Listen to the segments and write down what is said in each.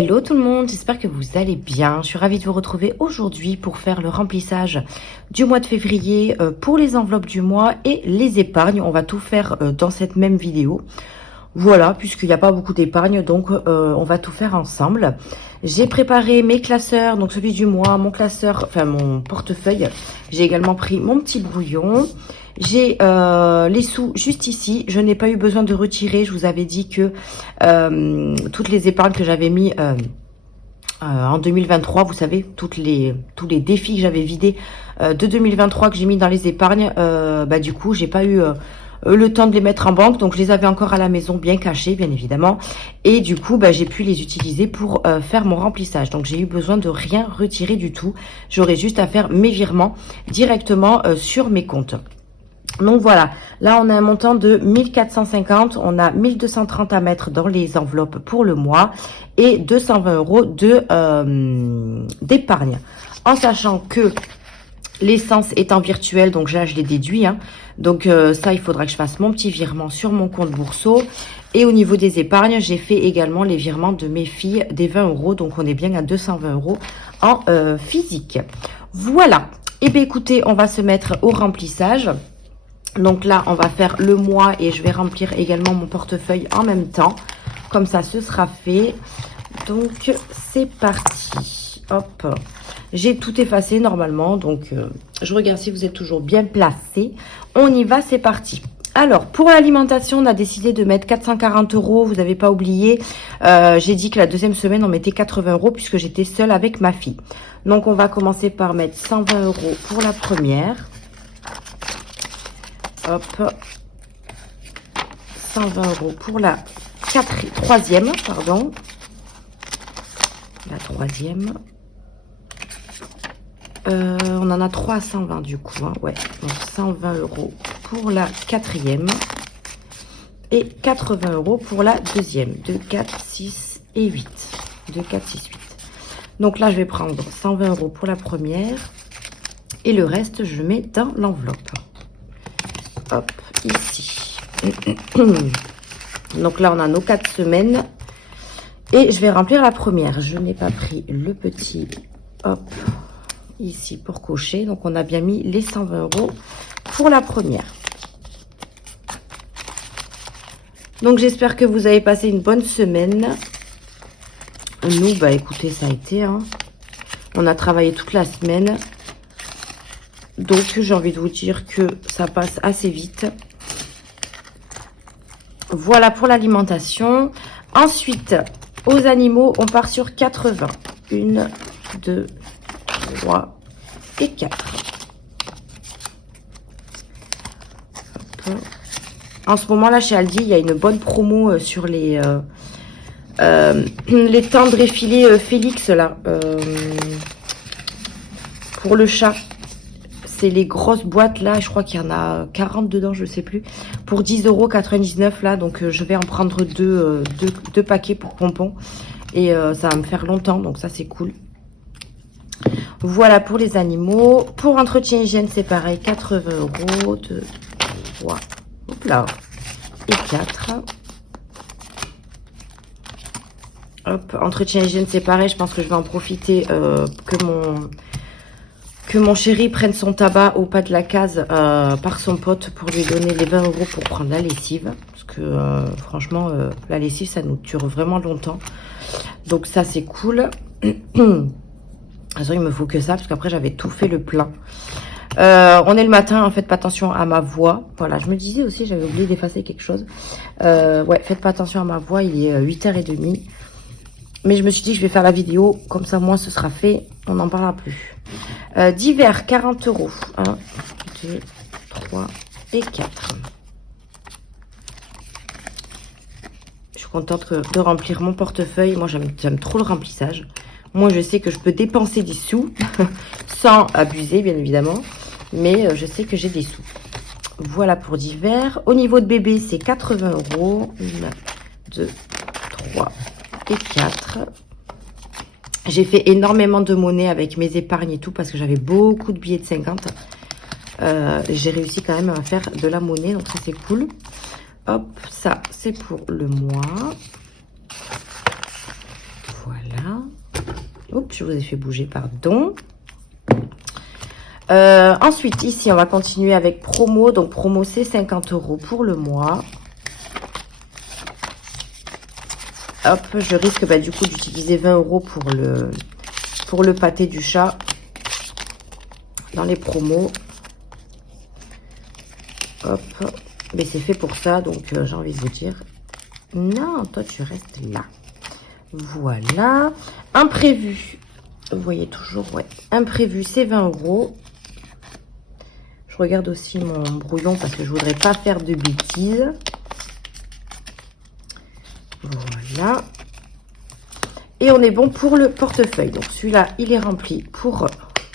Hello tout le monde, j'espère que vous allez bien. Je suis ravie de vous retrouver aujourd'hui pour faire le remplissage du mois de février pour les enveloppes du mois et les épargnes. On va tout faire dans cette même vidéo. Voilà, puisqu'il n'y a pas beaucoup d'épargne, donc on va tout faire ensemble. J'ai préparé mes classeurs, donc celui du mois, mon classeur, enfin mon portefeuille. J'ai également pris mon petit brouillon. J'ai les sous juste ici. Je n'ai pas eu besoin de retirer. Je vous avais dit que toutes les épargnes que j'avais mis en 2023, vous savez, tous les défis que j'avais vidés de 2023 que j'ai mis dans les épargnes, du coup, j'ai pas eu le temps de les mettre en banque, donc je les avais encore à la maison bien cachés, bien évidemment, et du coup j'ai pu les utiliser pour faire mon remplissage. Donc j'ai eu besoin de rien retirer du tout, j'aurais juste à faire mes virements directement sur mes comptes. Donc voilà, là on a un montant de 1450, on a 1230 à mettre dans les enveloppes pour le mois et 220 euros d'épargne, en sachant que l'essence étant virtuelle, donc là je l'ai déduit, hein. Donc ça, il faudra que je fasse mon petit virement sur mon compte Bourseau. Et au niveau des épargnes, j'ai fait également les virements de mes filles des 20 euros. Donc on est bien à 220 euros en physique. Voilà. Et bien écoutez, on va se mettre au remplissage. Donc là, on va faire le mois et je vais remplir également mon portefeuille en même temps. Comme ça, ce sera fait. Donc c'est parti. Hop. J'ai tout effacé normalement, donc je regarde si vous êtes toujours bien placés. On y va, c'est parti. Alors, pour l'alimentation, on a décidé de mettre 440 euros. Vous n'avez pas oublié, j'ai dit que la deuxième semaine, on mettait 80 euros puisque j'étais seule avec ma fille. Donc, on va commencer par mettre 120 euros pour la première. Hop. 120 euros pour la troisième, pardon. La troisième. On en a 3 à 120 du coup, hein, ouais. Donc 120 euros pour la quatrième et 80 euros pour la deuxième. 2, 4, 6 et 8. 2, 4, 6, 8. Donc là, je vais prendre 120 euros pour la première et le reste, je mets dans l'enveloppe. Hop, ici. Donc là, on a nos 4 semaines et je vais remplir la première. Je n'ai pas pris le petit, hop, ici pour cocher. Donc on a bien mis les 120 euros pour la première. Donc j'espère que vous avez passé une bonne semaine. Nous, écoutez, ça a été, hein. On a travaillé toute la semaine. Donc j'ai envie de vous dire que ça passe assez vite. Voilà pour l'alimentation. Ensuite, aux animaux, on part sur 80. 1, 2, 3 et 4. Hop. En ce moment là chez Aldi, il y a une bonne promo sur les tendres effilés Félix là, pour le chat. C'est les grosses boîtes là, je crois qu'il y en a 40 dedans, je sais plus, pour 10,99 € là. Donc je vais en prendre deux paquets pour pompons et ça va me faire longtemps, donc ça c'est cool. Voilà pour les animaux. Pour entretien hygiène, c'est pareil. 80 euros. 2, 3, hop là, et 4. Hop, entretien hygiène, c'est pareil. Je pense que je vais en profiter que mon chéri prenne son tabac au pas de la case par son pote pour lui donner les 20 euros pour prendre la lessive. Parce que franchement, la lessive, ça nous dure vraiment longtemps. Donc ça, c'est cool. Il me faut que ça, parce qu'après j'avais tout fait le plein. On est le matin, hein, faites pas attention à ma voix. Voilà, je me disais aussi, j'avais oublié d'effacer quelque chose. Ouais, faites pas attention à ma voix, il est 8h30. Mais je me suis dit que je vais faire la vidéo, comme ça moi ce sera fait, on n'en parlera plus. Divers, 40 euros. 1, 2, 3 et 4. Je suis contente de remplir mon portefeuille. Moi j'aime trop le remplissage. Moi, je sais que je peux dépenser des sous sans abuser, bien évidemment. Mais je sais que j'ai des sous. Voilà pour divers. Au niveau de bébé, c'est 80 euros. 1, 2, 3 et 4. J'ai fait énormément de monnaie avec mes épargnes et tout parce que j'avais beaucoup de billets de 50. J'ai réussi quand même à faire de la monnaie, donc ça, c'est cool. Hop, ça, c'est pour le mois. Voilà. Oups, je vous ai fait bouger, pardon. Ensuite, ici, on va continuer avec promo. Donc, promo, c'est 50 € pour le mois. Hop, je risque du coup d'utiliser 20 € pour le pâté du chat dans les promos. Hop, mais c'est fait pour ça, donc j'ai envie de vous dire, non, toi tu restes là. Voilà, imprévu, vous voyez toujours, ouais, imprévu, c'est 20 €. Je regarde aussi mon brouillon parce que je voudrais pas faire de bêtises. Voilà. Et on est bon pour le portefeuille. Donc celui-là, il est rempli pour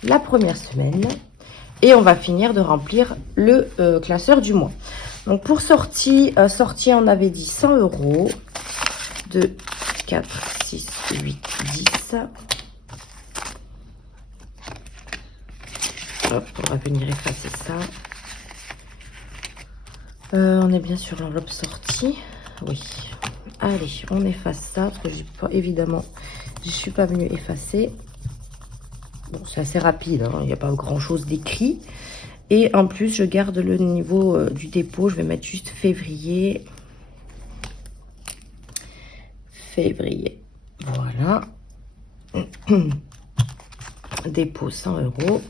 la première semaine. Et on va finir de remplir le classeur du mois. Donc pour sortie, on avait dit 100 €. 2, 4, 6, 8, 10. Hop, on va venir effacer ça. On est bien sur l'enveloppe sortie. Oui. Allez, on efface ça. Parce que évidemment, je ne suis pas venue effacer. Bon, c'est assez rapide. Hein, il n'y a pas grand-chose d'écrit. Et en plus, je garde le niveau du dépôt. Je vais mettre juste février. Février. Voilà. Dépôt 100 €.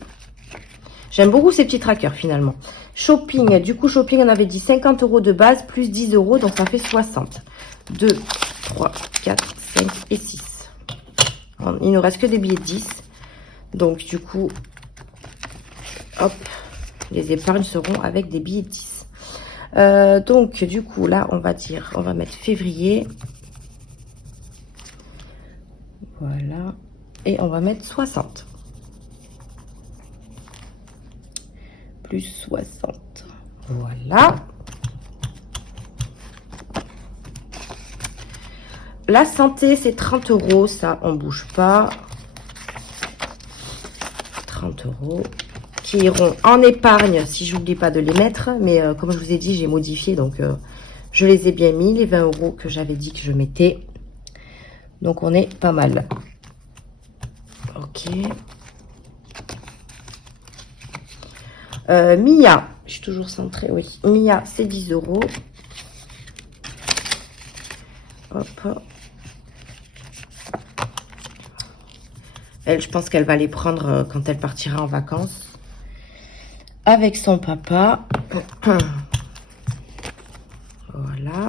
J'aime beaucoup ces petits trackers finalement. Shopping, du coup shopping on avait dit 50 € de base plus 10 €, donc ça fait 60. 2, 3, 4, 5 et 6. Il ne reste que des billets de 10. Donc du coup, hop, les épargnes seront avec des billets de 10. Donc du coup là on va mettre février. Voilà. Et on va mettre 60. Plus 60. Voilà. La santé, c'est 30 €. Ça, on bouge pas. 30 € qui iront en épargne si je n'oublie pas de les mettre. Mais comme je vous ai dit, j'ai modifié. Donc, je les ai bien mis. Les 20 € que j'avais dit que je mettais. Donc, on est pas mal. Ok. Mia, je suis toujours centrée, oui. Mia, c'est 10 €. Hop. Elle, je pense qu'elle va les prendre quand elle partira en vacances. Avec son papa. Voilà.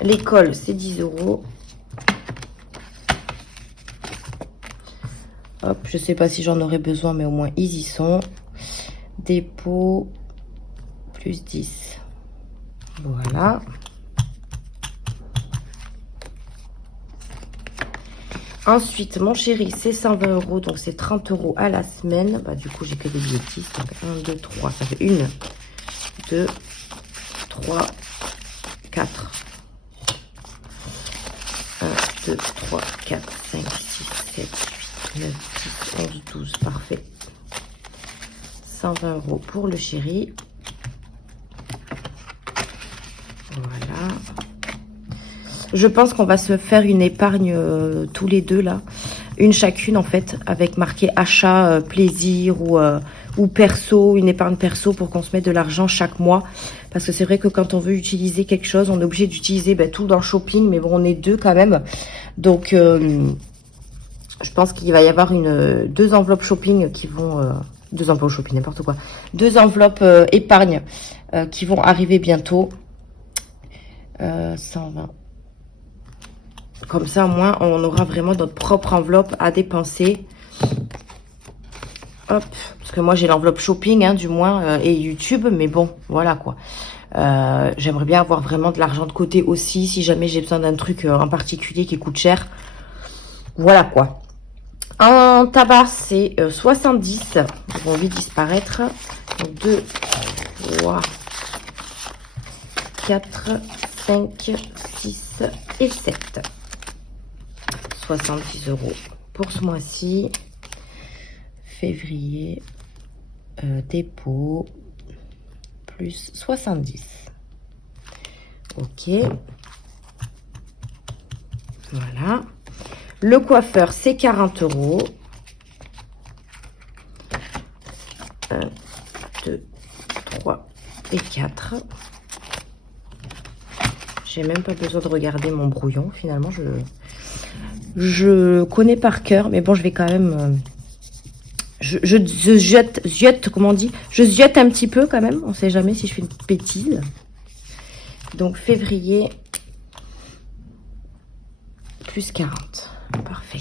L'école, c'est 10 €. Hop, je sais pas si j'en aurai besoin, mais au moins ils y sont. Dépôt, plus 10. Voilà. Ensuite, mon chéri, c'est 120 €, donc c'est 30 € à la semaine. Bah, du coup, j'ai que des billets de 10. Donc 1, 2, 3, ça fait 1, 2, 3, 4. 1, 2, 3, 4, 5, 6, 7, 8, 9, 10, 11, 12. Parfait. 120 € pour le chéri. Voilà. Je pense qu'on va se faire une épargne tous les deux là. Une chacune en fait, avec marqué achat, plaisir ou perso, une épargne perso pour qu'on se mette de l'argent chaque mois. Parce que c'est vrai que quand on veut utiliser quelque chose, on est obligé d'utiliser tout dans le shopping. Mais bon, on est deux quand même. Donc, je pense qu'il va y avoir deux enveloppes shopping qui vont... deux enveloppes shopping, n'importe quoi. Deux enveloppes épargne qui vont arriver bientôt. 120. Comme ça, au moins, on aura vraiment notre propre enveloppe à dépenser. Hop, parce que moi, j'ai l'enveloppe shopping, hein, du moins, et YouTube. Mais bon, voilà, quoi. J'aimerais bien avoir vraiment de l'argent de côté aussi, si jamais j'ai besoin d'un truc en particulier qui coûte cher. Voilà, quoi. En tabac, c'est 70. Ils vont vite disparaître. Donc, 2, 3, 4, 5, 6 et 7. 70 € pour ce mois-ci. Février, dépôt, plus 70. Ok. Voilà. Le coiffeur, c'est 40 €. 1, 2, 3 et 4. J'ai même pas besoin de regarder mon brouillon. Finalement, je connais par cœur. Mais bon, je vais quand même... Je ziote, comment on dit? Je ziote un petit peu quand même. On sait jamais si je fais une bêtise. Donc, février... plus 40. Parfait.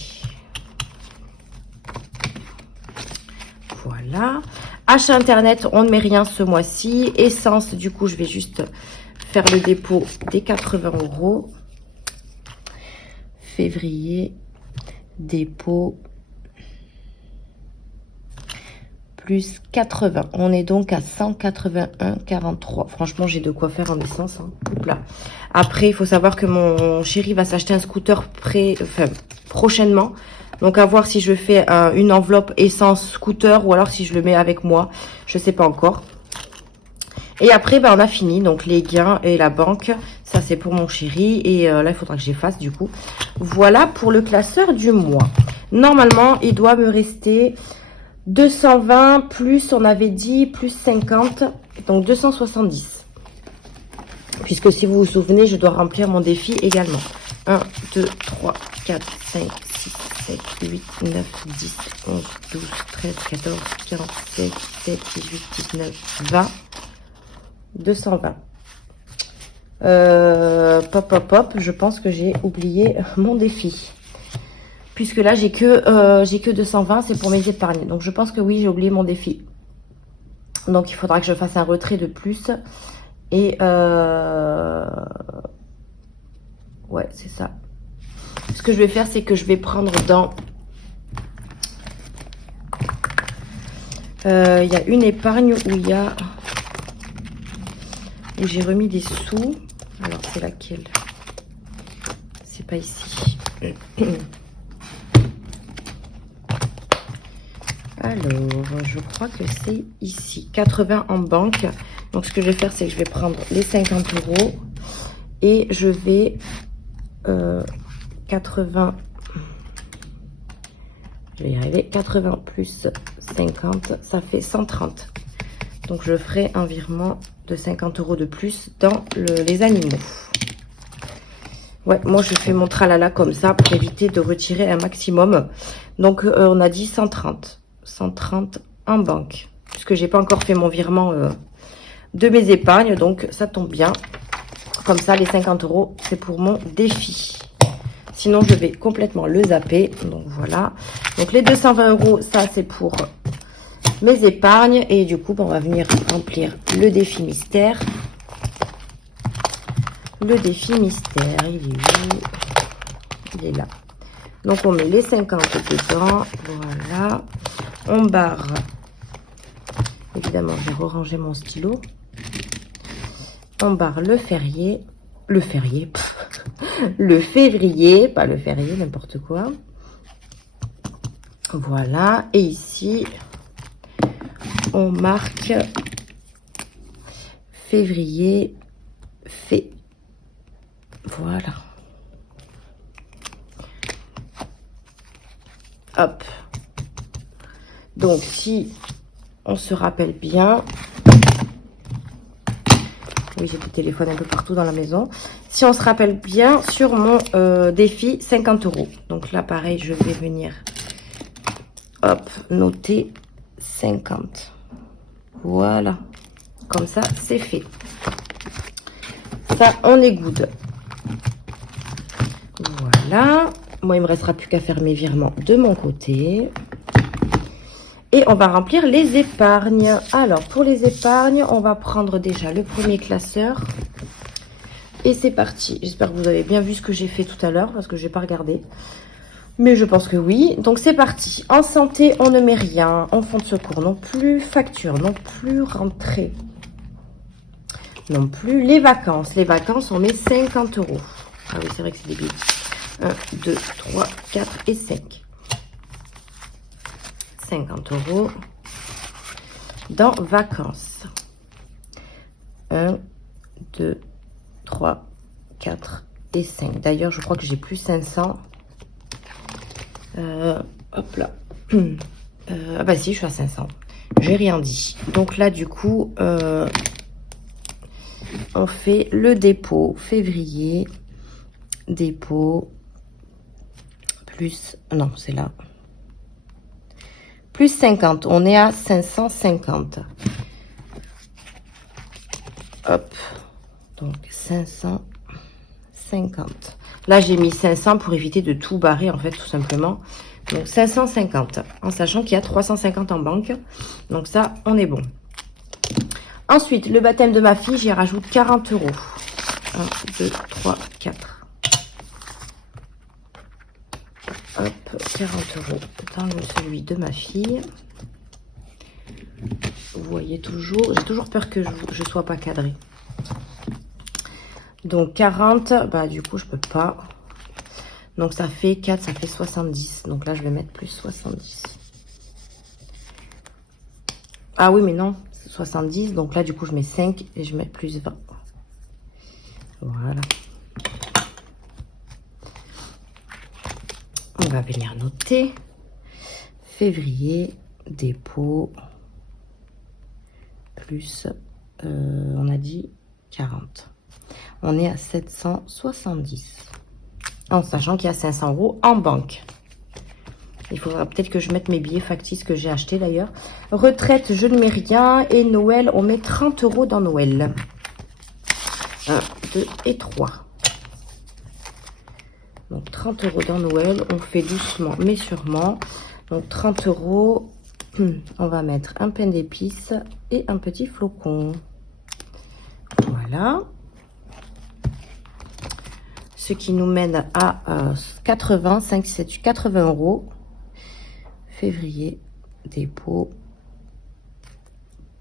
Voilà. Achat internet, on ne met rien ce mois-ci. Essence, du coup, je vais juste faire le dépôt des 80 €. Février, dépôt, plus 80. On est donc à 181,43. Franchement, j'ai de quoi faire en essence. Hein. Après, il faut savoir que mon chéri va s'acheter un scooter prochainement. Donc, à voir si je fais une enveloppe essence scooter ou alors si je le mets avec moi. Je sais pas encore. Et après, on a fini. Donc, les gains et la banque, ça, c'est pour mon chéri. Et là, il faudra que j'efface, du coup. Voilà pour le classeur du mois. Normalement, il doit me rester 220 plus, on avait dit, plus 50. Donc, 270. Puisque, si vous vous souvenez, je dois remplir mon défi également. 1, 2, 3, 4, 5, 6, 7, 8, 9, 10, 11, 12, 13, 14, 15, 16, 17, 18, 19, 20. 220. Pop, je pense que j'ai oublié mon défi. Puisque là, j'ai que 220, c'est pour mes épargnes. Donc, je pense que oui, j'ai oublié mon défi. Donc, il faudra que je fasse un retrait de plus. Et, ouais, c'est ça. Ce que je vais faire, c'est que je vais prendre dans... Il y a une épargne où il y a... où j'ai remis des sous. Alors, c'est laquelle? C'est pas ici. Alors, je crois que c'est ici. 80 en banque. Donc, ce que je vais faire, c'est que je vais prendre les 50 € et je vais 80. Je vais y arriver. 80 plus 50, ça fait 130. Donc, je ferai un virement de 50 € de plus dans les animaux. Ouais, moi, je fais mon tralala comme ça pour éviter de retirer un maximum. Donc, on a dit 130. 130 en banque. Puisque j'ai pas encore fait mon virement de mes épargnes. Donc, ça tombe bien. Comme ça, les 50 €, c'est pour mon défi. Sinon, je vais complètement le zapper. Donc, voilà. Donc, les 220 €, ça, c'est pour... mes épargnes. Et du coup, on va venir remplir le défi mystère. Le défi mystère, il est où? Il est là. Donc, on met les 50 dedans. Voilà. On barre. Évidemment, je vais ranger mon stylo. On barre le férié. Le férié. Le février. Pas le férié, n'importe quoi. Voilà. Et ici... on marque février, voilà. Hop. Donc, si on se rappelle bien, oui, j'ai des téléphones un peu partout dans la maison. Si on se rappelle bien, sur mon défi, 50 €. Donc là, pareil, je vais venir, hop, noter 50. Voilà. Comme ça, c'est fait. Ça, on est good. Voilà. Moi, il me restera plus qu'à faire mes virements de mon côté. Et on va remplir les épargnes. Alors, pour les épargnes, on va prendre déjà le premier classeur. Et c'est parti. J'espère que vous avez bien vu ce que j'ai fait tout à l'heure, parce que je n'ai pas regardé. Mais je pense que oui. Donc, c'est parti. En santé, on ne met rien. En fonds de secours, non plus. Facture, non plus. Rentrée, non plus. Les vacances. Les vacances, on met 50 €. Ah oui, c'est vrai que c'est des billets. 1, 2, 3, 4 et 5. 50 € dans vacances. 1, 2, 3, 4 et 5. D'ailleurs, je crois que j'ai plus 500. Hop là. Ah bah si, je suis à 500. J'ai rien dit. Donc là, du coup, on fait le dépôt février. Dépôt. Plus... Non, c'est là. Plus 50. On est à 550. Hop. Donc 550. Là, j'ai mis 500 pour éviter de tout barrer, en fait, tout simplement. Donc 550, en sachant qu'il y a 350 en banque. Donc ça, on est bon. Ensuite, le baptême de ma fille, j'y rajoute 40 euros. 1, 2, 3, 4. Hop, 40 euros dans celui de ma fille. Vous voyez toujours, j'ai toujours peur que je sois pas cadrée. Donc 40, bah du coup je peux pas. Donc ça fait 4, ça fait 70. Donc là je vais mettre plus 70. Ah oui mais non, 70. Donc là du coup je mets 5 et je mets plus 20. Voilà. On va venir noter. Février, dépôt, plus, on a dit 40. On est à 770. En sachant qu'il y a 500 euros en banque. Il faudra peut-être que je mette mes billets factices que j'ai achetés d'ailleurs. Retraite, je ne mets rien. Et Noël, on met 30 euros dans Noël. 1, 2 et 3. Donc 30 euros dans Noël. On fait doucement mais sûrement. Donc 30 euros. On va mettre un pain d'épices et un petit flocon. Voilà. Ce qui nous mène à 80, 5, 7, 80 euros. Février, dépôt,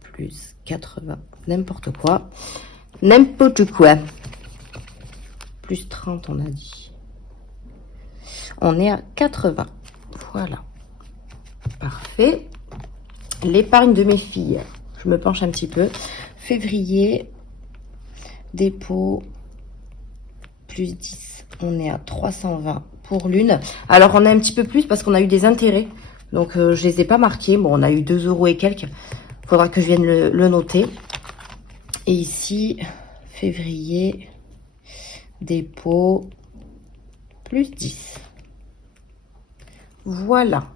plus 80, n'importe quoi. N'importe quoi. Plus 30, on a dit. On est à 80. Voilà. Parfait. L'épargne de mes filles. Je me penche un petit peu. Février, dépôt, plus 10. On est à 320 pour l'une. Alors, on a un petit peu plus parce qu'on a eu des intérêts. Donc, je les ai pas marqués. Bon, on a eu 2 euros et quelques. Il faudra que je vienne le noter. Et ici, février, dépôt, plus 10. Voilà.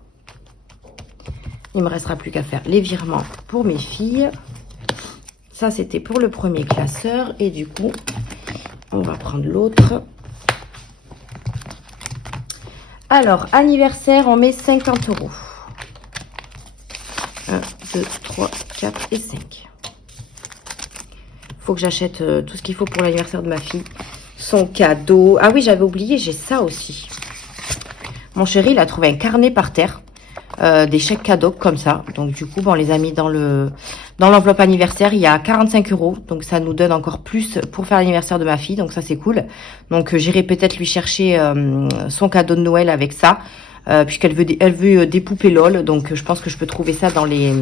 Il me restera plus qu'à faire les virements pour mes filles. Ça, c'était pour le premier classeur. Et du coup, on va prendre l'autre. Alors, anniversaire, on met 50 euros. 1, 2, 3, 4 et 5. Faut que j'achète tout ce qu'il faut pour l'anniversaire de ma fille. Son cadeau. Ah oui, j'avais oublié, j'ai ça aussi. Mon chéri, il a trouvé un carnet par terre. Des chèques cadeaux comme ça. Donc du coup, bon, on les a mis dans l'enveloppe anniversaire. Il y a 45 euros. Donc ça nous donne encore plus pour faire l'anniversaire de ma fille. Donc ça, c'est cool. Donc j'irai peut-être lui chercher son cadeau de Noël avec ça. Puisqu'elle veut, elle veut des poupées LOL. Donc je pense que je peux trouver ça dans les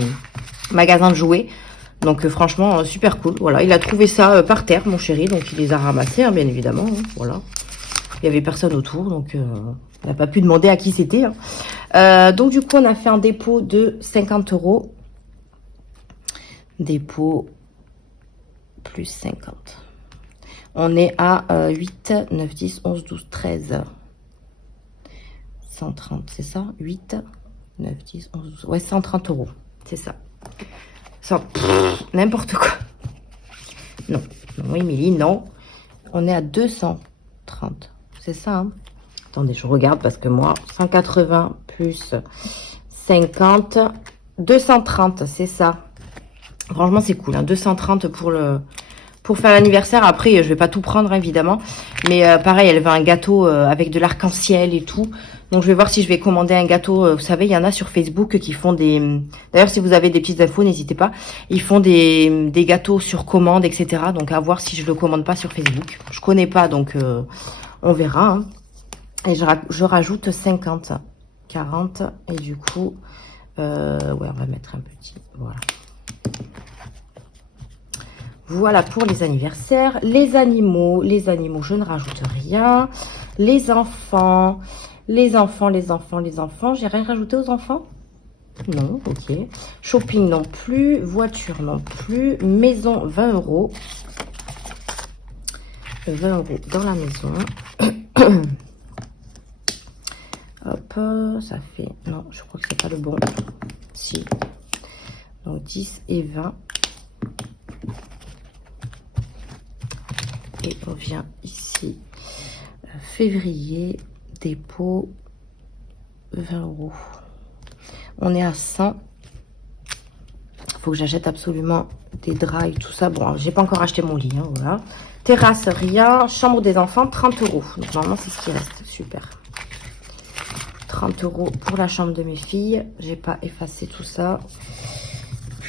magasins de jouets. Donc franchement, super cool. Voilà, il a trouvé ça par terre, mon chéri. Donc il les a ramassés, hein, bien évidemment. Hein, voilà. Il n'y avait personne autour. Donc on n'a pas pu demander à qui c'était. Hein. Donc du coup, on a fait un dépôt de 50 euros. Dépôt plus 50. On est à 8, 9, 10, 11, 12, 13. 130, c'est ça? 8, 9, 10, 11, 12. Ouais, 130 euros. C'est ça. N'importe quoi. Non. Non, Émilie, non. On est à 230. C'est ça, hein? Attendez, je regarde parce que moi, 180 plus 50, 230, c'est ça. Franchement, c'est cool, hein, 230 pour faire l'anniversaire. Après, je vais pas tout prendre, évidemment. Mais pareil, elle veut un gâteau avec de l'arc-en-ciel et tout. Donc, je vais voir si je vais commander un gâteau. Vous savez, il y en a sur Facebook qui font des... D'ailleurs, si vous avez des petites infos, n'hésitez pas. Ils font des gâteaux sur commande, etc. Donc, à voir si je le commande pas sur Facebook. Je connais pas, donc on verra, hein. Et je rajoute 50, 40. Et du coup, ouais, on va mettre un petit. Voilà. Voilà pour les anniversaires. Les animaux, je ne rajoute rien. Les enfants, Les enfants, les enfants, les enfants. J'ai rien rajouté aux enfants? Non, ok. Shopping non plus. Voiture non plus. Maison, 20 euros. 20 euros dans la maison. Hop, ça fait... Non, je crois que c'est pas le bon. Si. Donc 10 et 20. Et on vient ici. Février, dépôt, 20 euros. On est à 100. Faut que j'achète absolument des draps et tout ça. Bon, j'ai pas encore acheté mon lit, hein, voilà. Terrasse, rien. Chambre des enfants, 30 euros. Donc, normalement, c'est ce qui reste. Super. 30 euros pour la chambre de mes filles. J'ai pas effacé tout ça.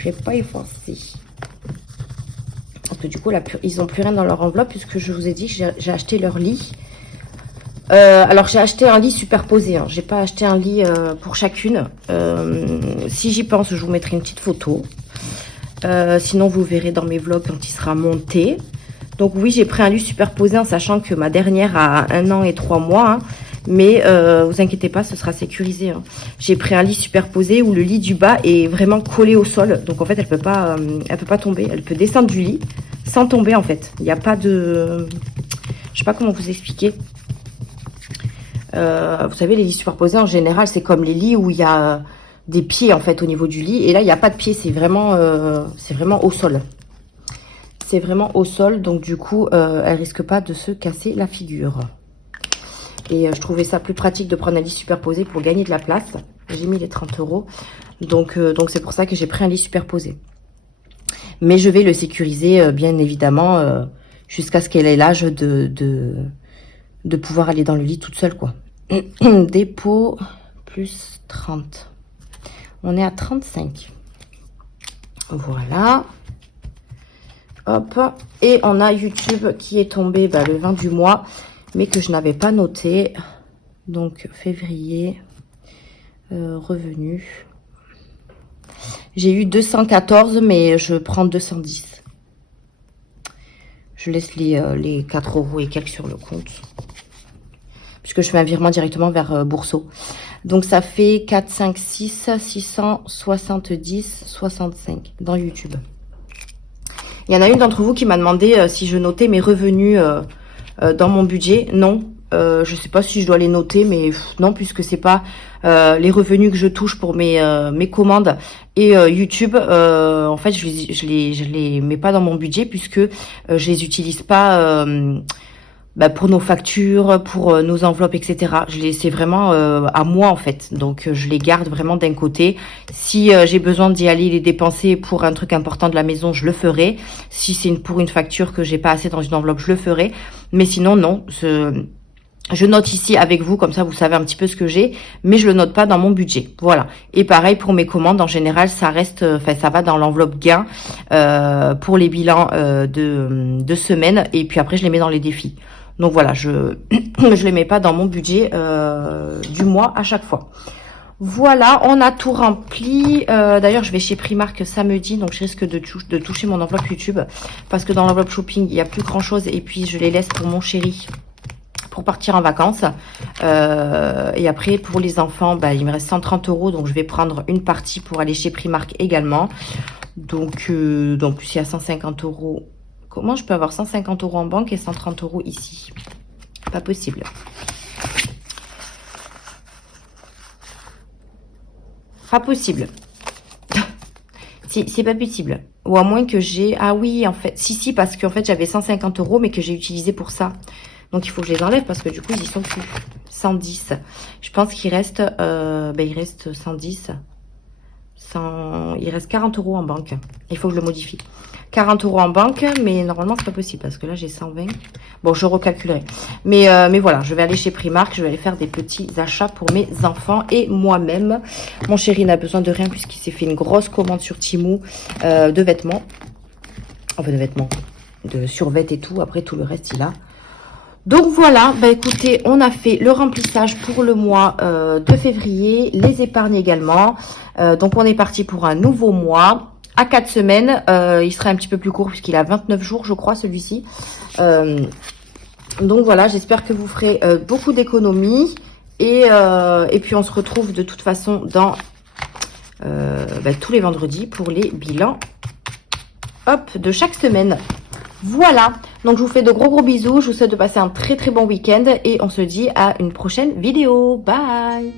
J'ai pas effacé. Parce que du coup, là, ils ont plus rien dans leur enveloppe puisque je vous ai dit que j'ai acheté leur lit. Alors, j'ai acheté un lit superposé. Hein. J'ai pas acheté un lit pour chacune. Si j'y pense, je vous mettrai une petite photo. Sinon, vous verrez dans mes vlogs quand il sera monté. Donc oui, j'ai pris un lit superposé en sachant que ma dernière a 1 an et 3 mois. Hein. Mais vous inquiétez pas, ce sera sécurisé. Hein. J'ai pris un lit superposé où le lit du bas est vraiment collé au sol. Donc en fait, elle peut pas tomber. Elle peut descendre du lit sans tomber en fait. Il n'y a pas de... Je sais pas comment vous expliquer. Vous savez, les lits superposés en général, c'est comme les lits où il y a des pieds en fait au niveau du lit. Et là, il n'y a pas de pieds. C'est vraiment au sol. C'est vraiment au sol. Donc du coup, elle risque pas de se casser la figure. Et je trouvais ça plus pratique de prendre un lit superposé pour gagner de la place. J'ai mis les 30 euros. Donc c'est pour ça que j'ai pris un lit superposé. Mais je vais le sécuriser, bien évidemment, jusqu'à ce qu'elle ait l'âge de pouvoir aller dans le lit toute seule, quoi. Dépôt, plus 30. On est à 35. Voilà. Hop. Et on a YouTube qui est tombé le 20 du mois. Mais que je n'avais pas noté. Donc, février, revenu. J'ai eu 214, mais je prends 210. Je laisse les 4 euros et quelques sur le compte. Puisque je fais un virement directement vers Bourseau. Donc, ça fait 4, 5, 6, 670, 65 dans YouTube. Il y en a une d'entre vous qui m'a demandé si je notais mes revenus... dans mon budget, non. Je sais pas si je dois les noter, mais non, puisque c'est pas les revenus que je touche pour mes commandes et YouTube. En fait, je les mets pas dans mon budget puisque je les utilise pas pour nos factures, pour nos enveloppes, etc. C'est vraiment à moi en fait. Donc je les garde vraiment d'un côté. Si j'ai besoin d'y aller les dépenser pour un truc important de la maison, je le ferai. Si c'est pour une facture que j'ai pas assez dans une enveloppe, je le ferai. Mais sinon non. Je note ici avec vous, comme ça vous savez un petit peu ce que j'ai, mais je le note pas dans mon budget. Voilà. Et pareil pour mes commandes, en général, ça reste, ça va dans l'enveloppe gain pour les bilans de semaine, et puis après je les mets dans les défis. Donc voilà, je les mets pas dans mon budget du mois à chaque fois. Voilà, on a tout rempli. D'ailleurs, je vais chez Primark samedi, donc je risque de toucher mon enveloppe YouTube parce que dans l'enveloppe shopping, il n'y a plus grand chose et puis je les laisse pour mon chéri pour partir en vacances. Et après, pour les enfants, il me reste 130 euros, donc je vais prendre une partie pour aller chez Primark également. Donc plus il y a 150 euros. Comment je peux avoir 150 euros en banque et 130 euros ici? Pas possible. Pas possible. C'est pas possible. Ou à moins que j'ai... Ah oui, en fait. Si, parce qu'en fait, j'avais 150 euros, mais que j'ai utilisé pour ça. Donc, il faut que je les enlève parce que du coup, ils y sont plus. 110. Je pense qu'il reste... il reste 110. Il reste 40 euros en banque. Il faut que je le modifie. 40 euros en banque, mais normalement, c'est pas possible parce que là, j'ai 120. Bon, je recalculerai. Mais voilà, je vais aller chez Primark. Je vais aller faire des petits achats pour mes enfants et moi-même. Mon chéri n'a besoin de rien puisqu'il s'est fait une grosse commande sur Temu de vêtements. Enfin, de vêtements. De survêt et tout. Après, tout le reste, il a. Donc voilà, écoutez, on a fait le remplissage pour le mois de février, les épargnes également. Donc on est parti pour un nouveau mois à 4 semaines. Il sera un petit peu plus court puisqu'il a 29 jours, je crois, celui-ci. Donc voilà, j'espère que vous ferez beaucoup d'économies Et puis on se retrouve de toute façon dans tous les vendredis pour les bilans de chaque semaine. Voilà, donc je vous fais de gros bisous, je vous souhaite de passer un très bon week-end et on se dit à une prochaine vidéo. Bye.